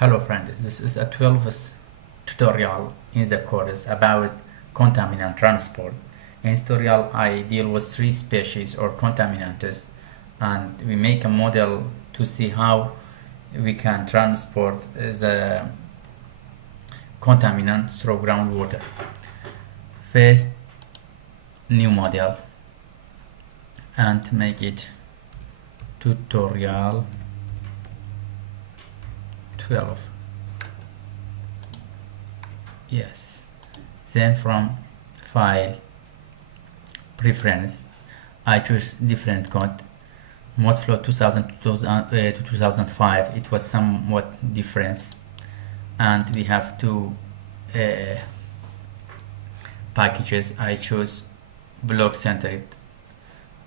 Hello friends, this is a 12th tutorial in the course about contaminant transport. In this tutorial I deal with three species or contaminants, and we make a model to see how we can transport the contaminant through groundwater. First, new model and make it tutorial 12. Yes, then from file preference I choose different code. ModFlow 2000 to 2005, it was somewhat different, and we have two packages. I choose block centered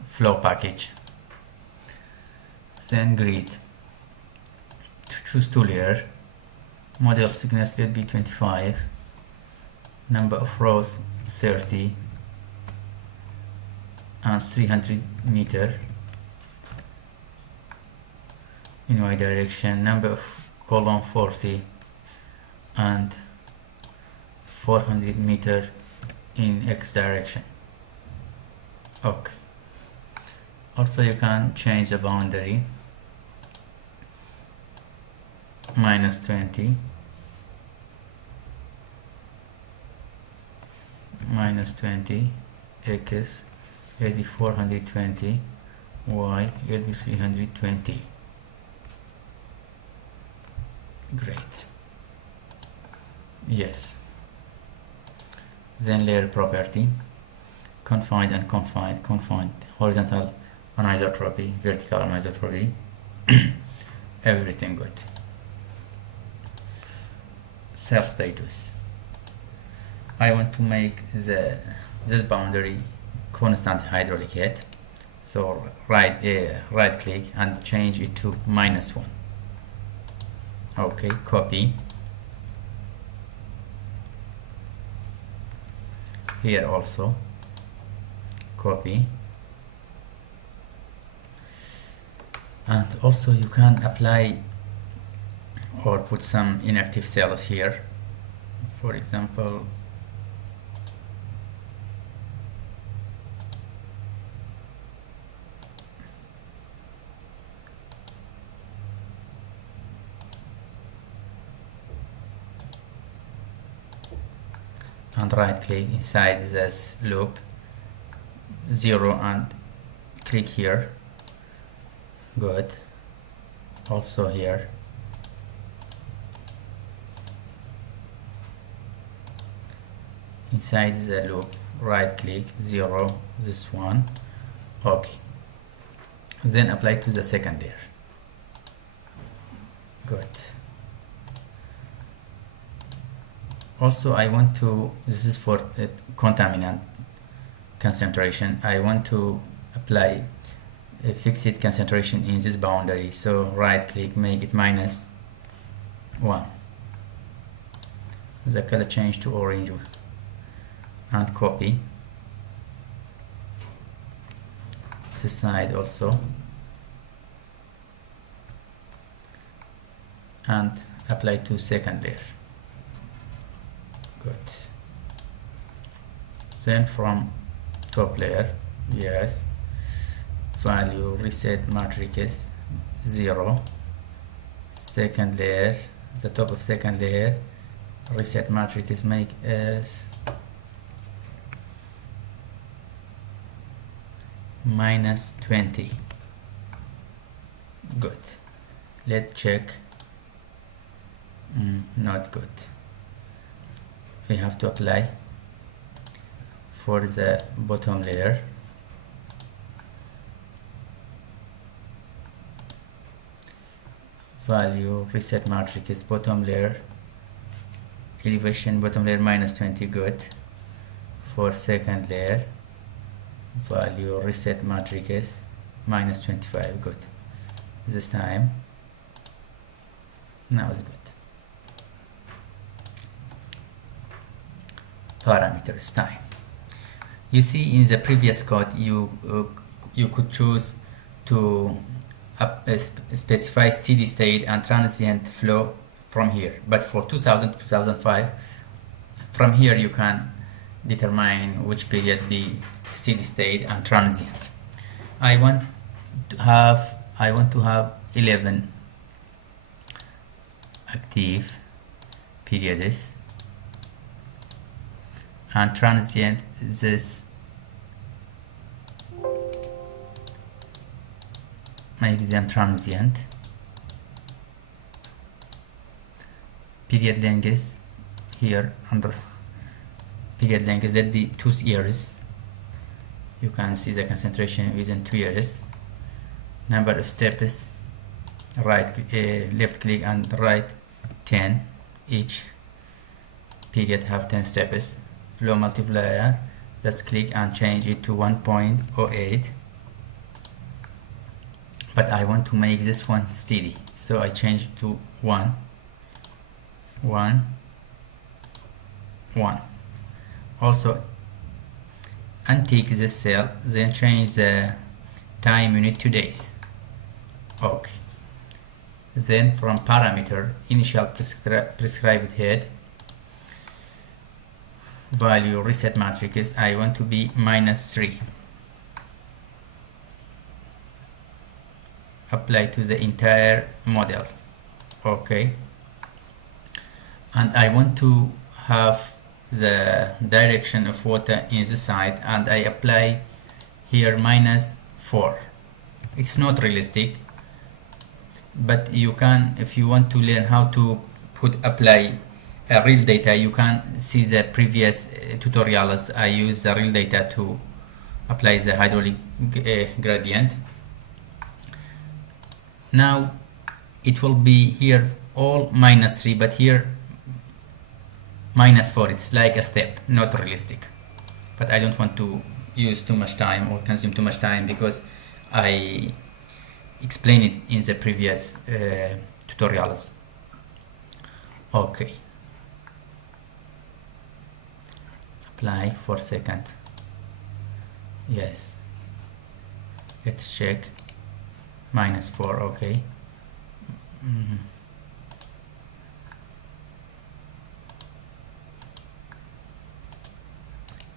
flow package. Then grid, choose two layer, model thickness let be 25, number of rows 30 and 300 meter in y direction, number of column 40 and 400 meter in x direction. Okay, also you can change the boundary -20, -20, x let be 420, y let be 320. Great. Yes. Then layer property, confined and confined, horizontal anisotropy, vertical anisotropy, everything good. Self status, I want to make this boundary constant hydraulic head, so right click and change it to -1. Okay, copy. Here also copy, and also you can apply or put some inactive cells here. For example, and right click inside this loop 0 and click here. Good. Also here inside the loop right click 0, this one. Okay, then apply to the second layer. Good. Also I want to, this is for contaminant concentration, I want to apply a fixed concentration in this boundary, so right click, make it -1, the color change to orange, and copy this side also and apply to second layer. Good. Then from top layer, yes, value reset matrix 0, second layer, the top of second layer, reset matrix make as -20. Good. Let's check. Not good. We have to apply for the bottom layer. Value reset matrix bottom layer, elevation bottom layer -20. Good. For second layer, value reset matrix -25. Good. This time now it's good. Parameters time. You see in the previous code you could choose to specify steady state and transient flow from here, but for 2000 to 2005, from here you can determine which period be steady state and transient. I want to have 11 active periods, and transient, this makes them transient. Period length here, under period length, that be 2 years. You can see the concentration within 2 years. Number of steps, left click and right 10. Each period have 10 steps. Flow multiplier, let's click and change it to 1.08, but I want to make this one steady, so I change it to 1. Also untick this cell, then change the time unit to days. Okay. Then from parameter, initial prescribed head value reset matrix, I want to be -3. Apply to the entire model. Okay. And I want to have the direction of water in the side, and I apply here -4. It's not realistic, but you can, if you want to learn how to apply real data, you can see the previous tutorials. I use the real data to apply the hydraulic gradient. Now it will be here all -3, but here -4. It's like a step, not realistic, but I don't want to use too much time or consume too much time because I explained it in the previous tutorials. Okay, apply for second. Yes, let's check. -4. Okay.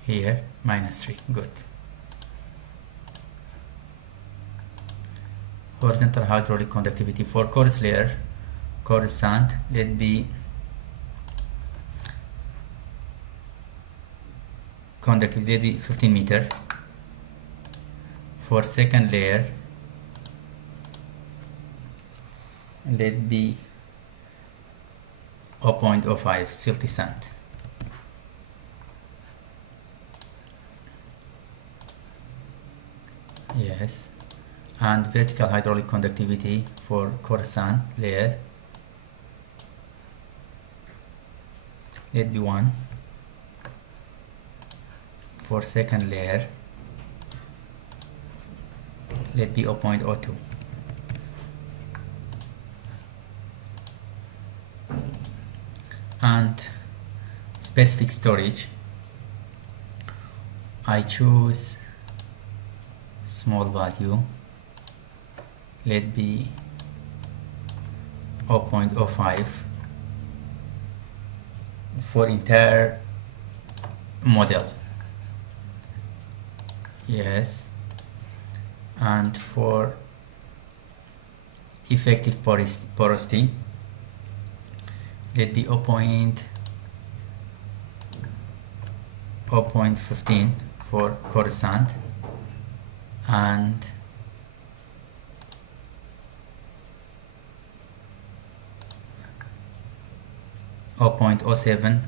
Here -3. Good. Horizontal hydraulic conductivity for coarse layer, coarse sand, let be conductivity, let be 15 meter. For second layer, let be 0.05 silty sand. Yes, and vertical hydraulic conductivity for coarse sand layer, let be 1. For second layer, let be 0.02. And specific storage, I choose small value, let be 0.05 for entire model. Yes, and for effective porosity, let be 0.15 for coarse sand, and .07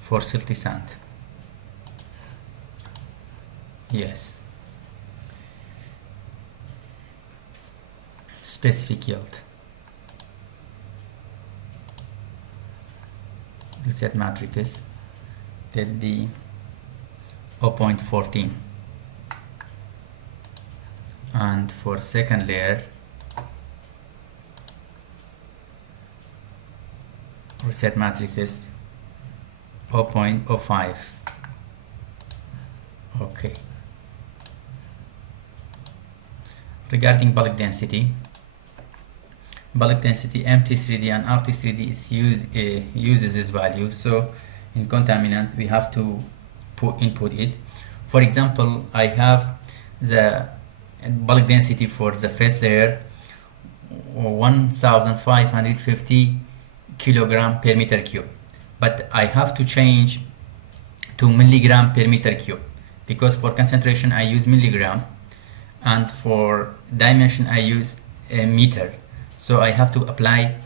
for silty sand. Yes. Specific yield. Reset matrix, let be 0.14. And for second layer, reset matrix is 0.05. Okay. Regarding bulk density, bulk density MT3D and RT3D uses this value. So in contaminant we have to input it. For example, I have the bulk density for the first layer 1550 kilogram per meter cube, but I have to change to milligram per meter cube, because for concentration I use milligram and for dimension I use a meter. So I have to apply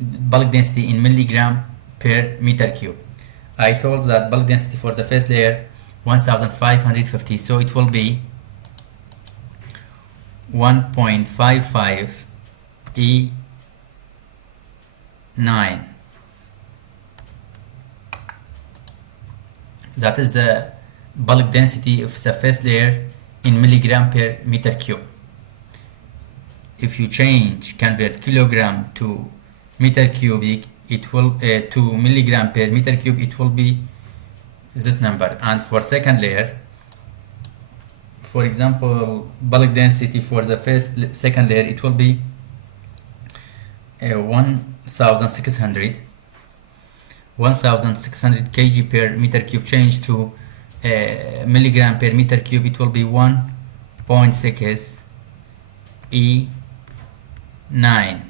bulk density in milligram per meter cube. I told that bulk density for the first layer 1550, so it will be 1.55 E9. That is the bulk density of the first layer in milligram per meter cube. If you convert kilogram to meter cubic, it will to milligram per meter cube, it will be this number. And for second layer, for example, bulk density for the second layer, it will be 1600 kg per meter cube. Change to milligram per meter cube, it will be 1.6 E9.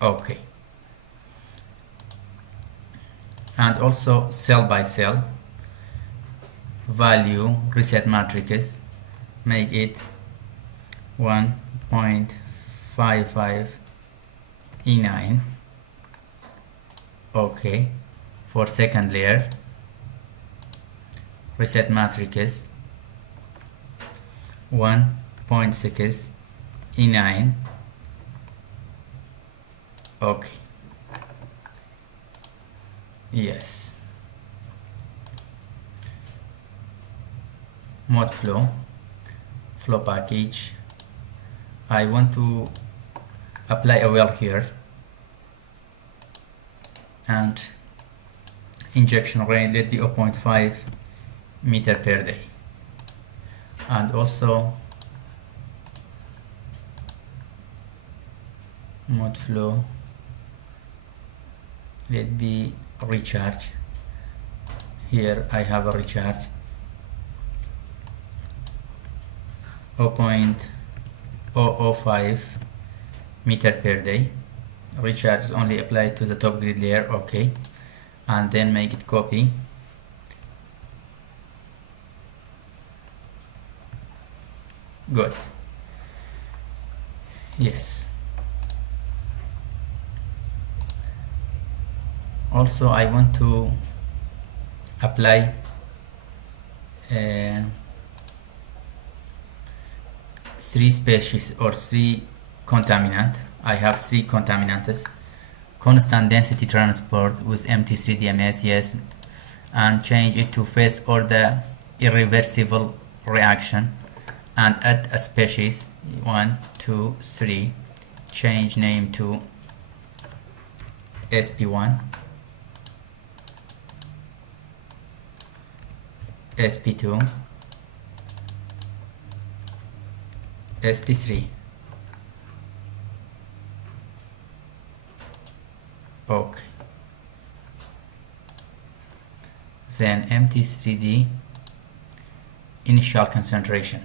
Okay. And also cell by cell value reset matrix, make it 1.55 E9. Okay. For second layer, reset matrix 1.6 E9. Okay. Yes. ModFlow flow package. I want to apply a well here, and injection rate let be 0.5 meter per day, and also ModFlow let be recharge. Here I have a recharge 0.005 meter per day. Recharge is only applied to the top grid layer. Okay, and then make it copy. Good. Yes. Also I want to apply three species or three contaminant. I have three contaminants: constant density transport with MT3DMS, yes, and change it to first order irreversible reaction, and add a species 1, 2, 3. Change name to SP1, SP2, SP3. Okay. Then MT3D initial concentration.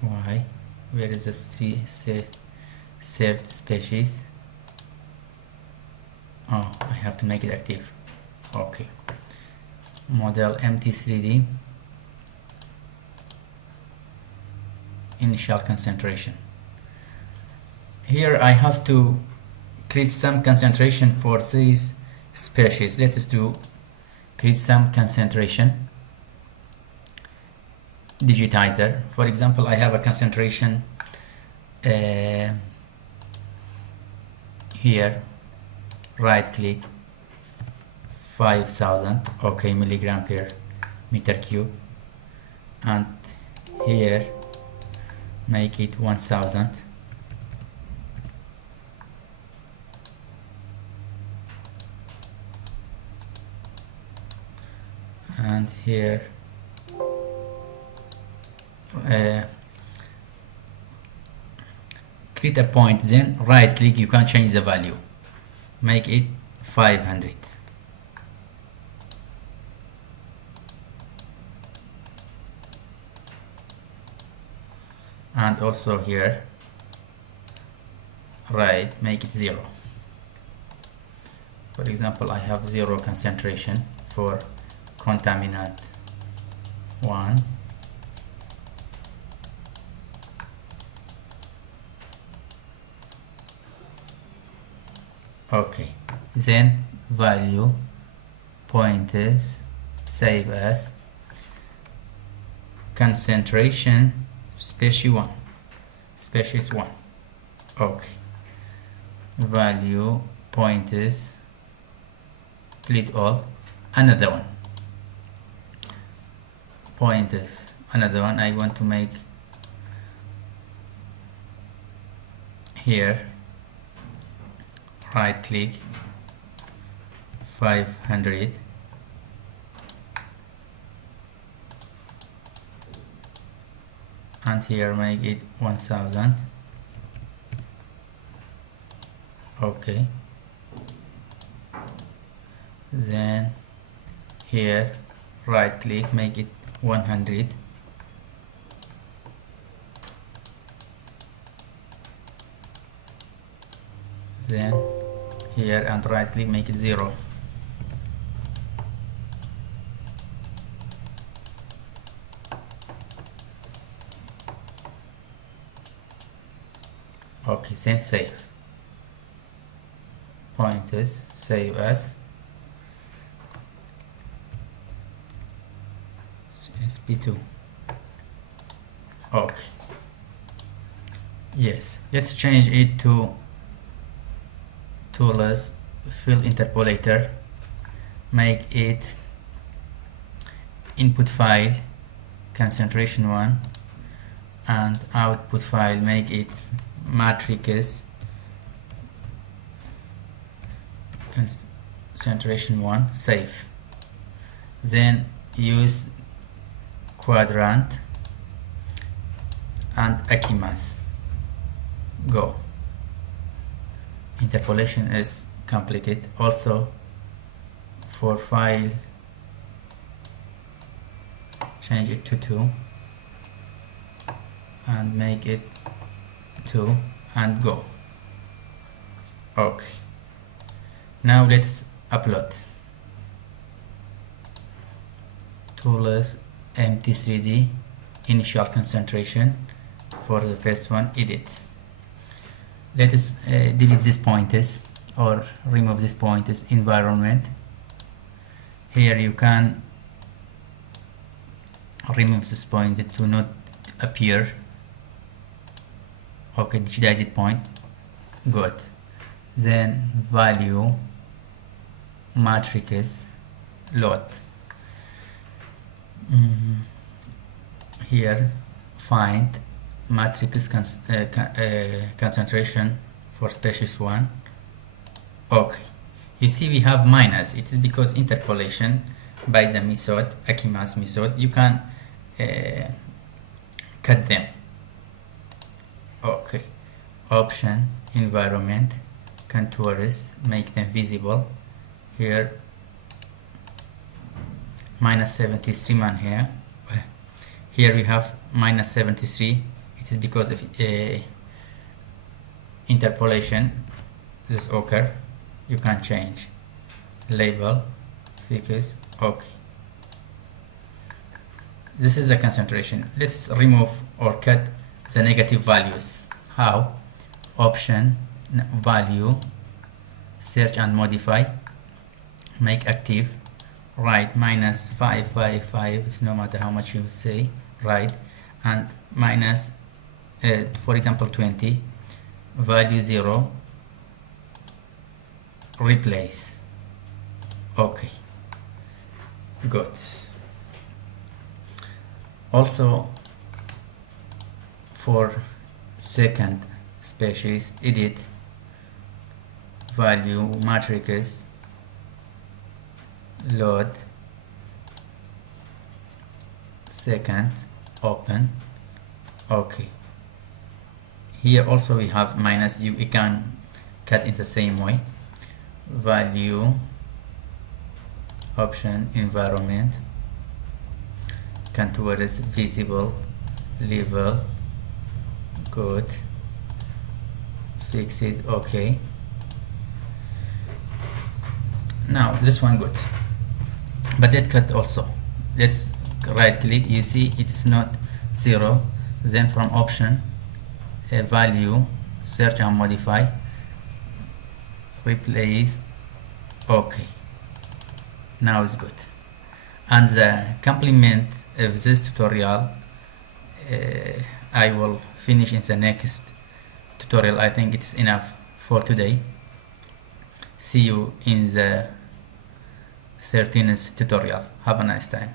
Why? Where is the third species? Oh, I have to make it active. Okay. Model MT3D initial concentration. Here I have to create some concentration for these species. Let us create some concentration digitizer. For example, I have a concentration here, right click 5000, okay, milligram per meter cube, and here make it 1000. and here create a point, then right click, you can change the value, make it 500. And also here right, make it 0. For example, I have 0 concentration for contaminant 1. Okay, then value point is save as concentration species 1. Okay, value point is delete all, another one, point is another one. I want to make here right click 500 and here make it 1000. Okay, then here right click, make it 100. Then here and right click, make it 0. Okay, then save. Point is save as SP2. Okay, yes, let's change it to tools field interpolator, make it input file concentration 1 and output file, make it matrix concentration 1. Save. Then use quadrant and Akimas. Go. Interpolation is completed. Also for file, change it to 2 and make it 2 and go. Okay, now let's upload. Tools MT3D initial concentration. For the first one, edit. Let us delete these pointers or remove these pointers. Environment, here you can remove this pointer to not appear. Okay, digitize it point. Good. Then value matrix load. Here find matrix concentration for species 1. Okay, you see we have minus. It is because interpolation by the method, Akimas method, you can cut them. Okay, option environment contours, make them visible. Here minus 73 man here we have minus 73. It is because of interpolation. This occur. You can change label fix. Okay, this is the concentration. Let's remove or cut the negative values. How? Option value, search and modify, make active, right minus 555, it's no matter how much you say, right, and minus for example 20, value 0, replace. Okay, good. Also for second species, edit, value matrix load, second, open, okay. Here also we have minus, you can cut in the same way, value, option, environment, contours, visible, level, good, fix it, okay. Now this one good, but that cut also, let's right click, you see it is not 0, then from option, value, search and modify, replace, okay. Now it's good. And the complement of this tutorial I will finish in the next tutorial. I think it is enough for today. See you in the 13th tutorial. Have a nice time.